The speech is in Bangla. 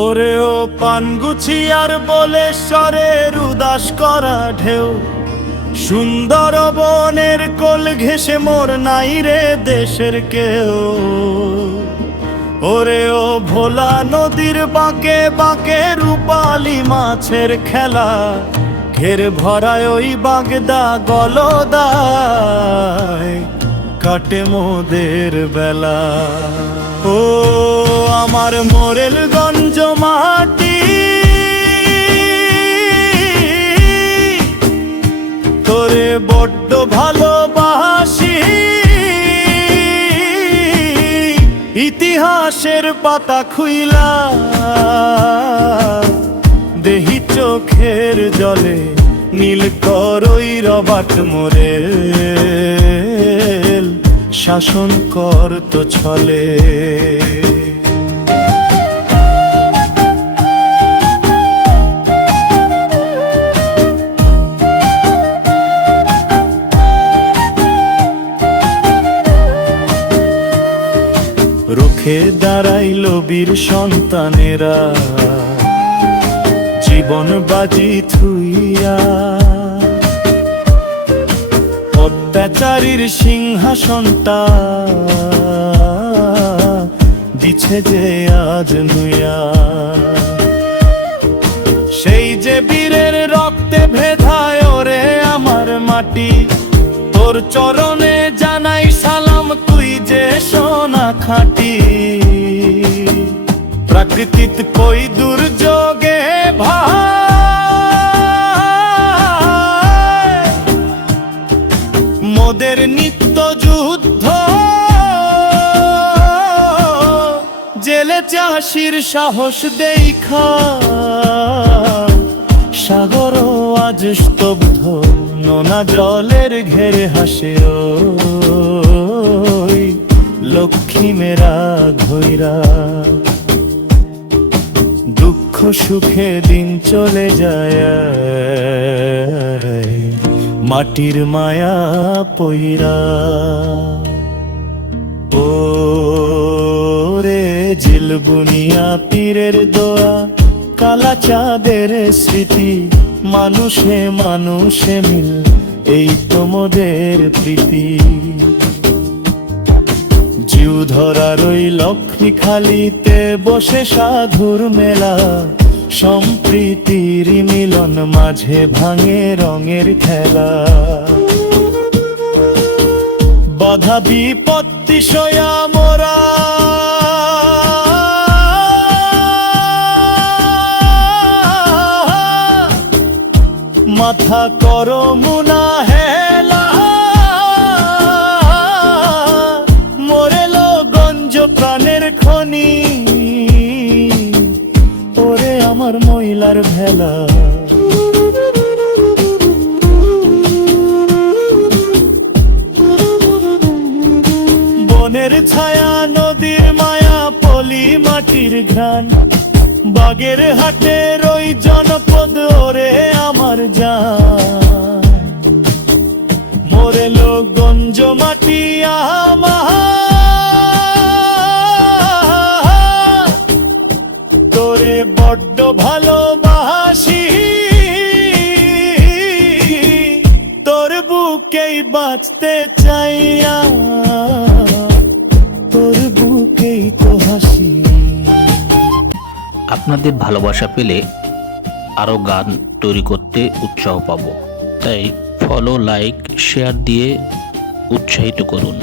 ওরে ও পানগুছি আর বলে স্বরের উদাস করা ঢেউ, সুন্দর বনের কোল ঘেঁষে মোর নাই রে দেশের কেউ। ওরে ও ভোলা নদীর বাঁকে বাঁকে রূপালি মাছের খেলা, ঘের ভরায় ওই বাগদা গলদায় কাটে মোদের বেলা। ও আমার মোরেলগঞ্জ মাটি, তোরে বড্ড ভালোবাসি, ইতিহাসের পাতা খুইলা দেহি চোখের জলে নীল করই রবাট মোরেল, শাসন কর তো ছলে। রুখে দাঁড়াইল বীর সন্তানেরা জীবন বাজি থুইয়া, অত্যাচারীর সিংহাসনটা দিছে যে আজ নুইয়া। সেই যে বীরের রক্তে ভেদায় ওরে আমার মাটি, তোর চরণে জানাই সালাম, তুই যে সোনা খাঁটি। প্রাকৃতিক কই দুর্যোগে ভাই মোদের নিত্য যুদ্ধ, জেলে চাষির সাহস দেখা সাগর আজ স্তব্ধ, নোনা জলের ঘেরে হাসে ওই লক্ষ্মী মেরা ঘইরা। দুঃখ সুখে দিন চলে যায় মাটির মায়া পইরা। ও রে জিলবুনিয়া পীরের দোয়া, কালা চাঁদের স্মৃতি, মানুষে মানুষে মিল এই তোমাদের প্রীতি। জিউ ধরার ওই লক্ষ্মী খালিতে বসে সাধুর মেলা, সম্প্রীতির মিলন মাঝে ভাঙে রঙের খেলা। বাধা বিপত্তি সয়া মোরা মাথা করো মুনা হেলা, মোরেলগঞ্জ প্রাণের খনি, ওরে আমার ময়লার ভেলা। বনের ছায়া নদীর মায়া পলি মাটির ঘ্রাণ, বাগের হাটের ওই জনপদ ওরে আমার জান। মোরেলগঞ্জ মাটি আমার, তোরে বড্ড ভালোবাসি, তোর বুকেই বাঁচতে চাইয়া, তোর বুকেই তো হাসি। আপনাদের ভালোবাসা পেলে আরও গান তৈরি করতে উৎসাহ পাবো, তাই ফলো, লাইক, শেয়ার দিয়ে উৎসাহিত করুন।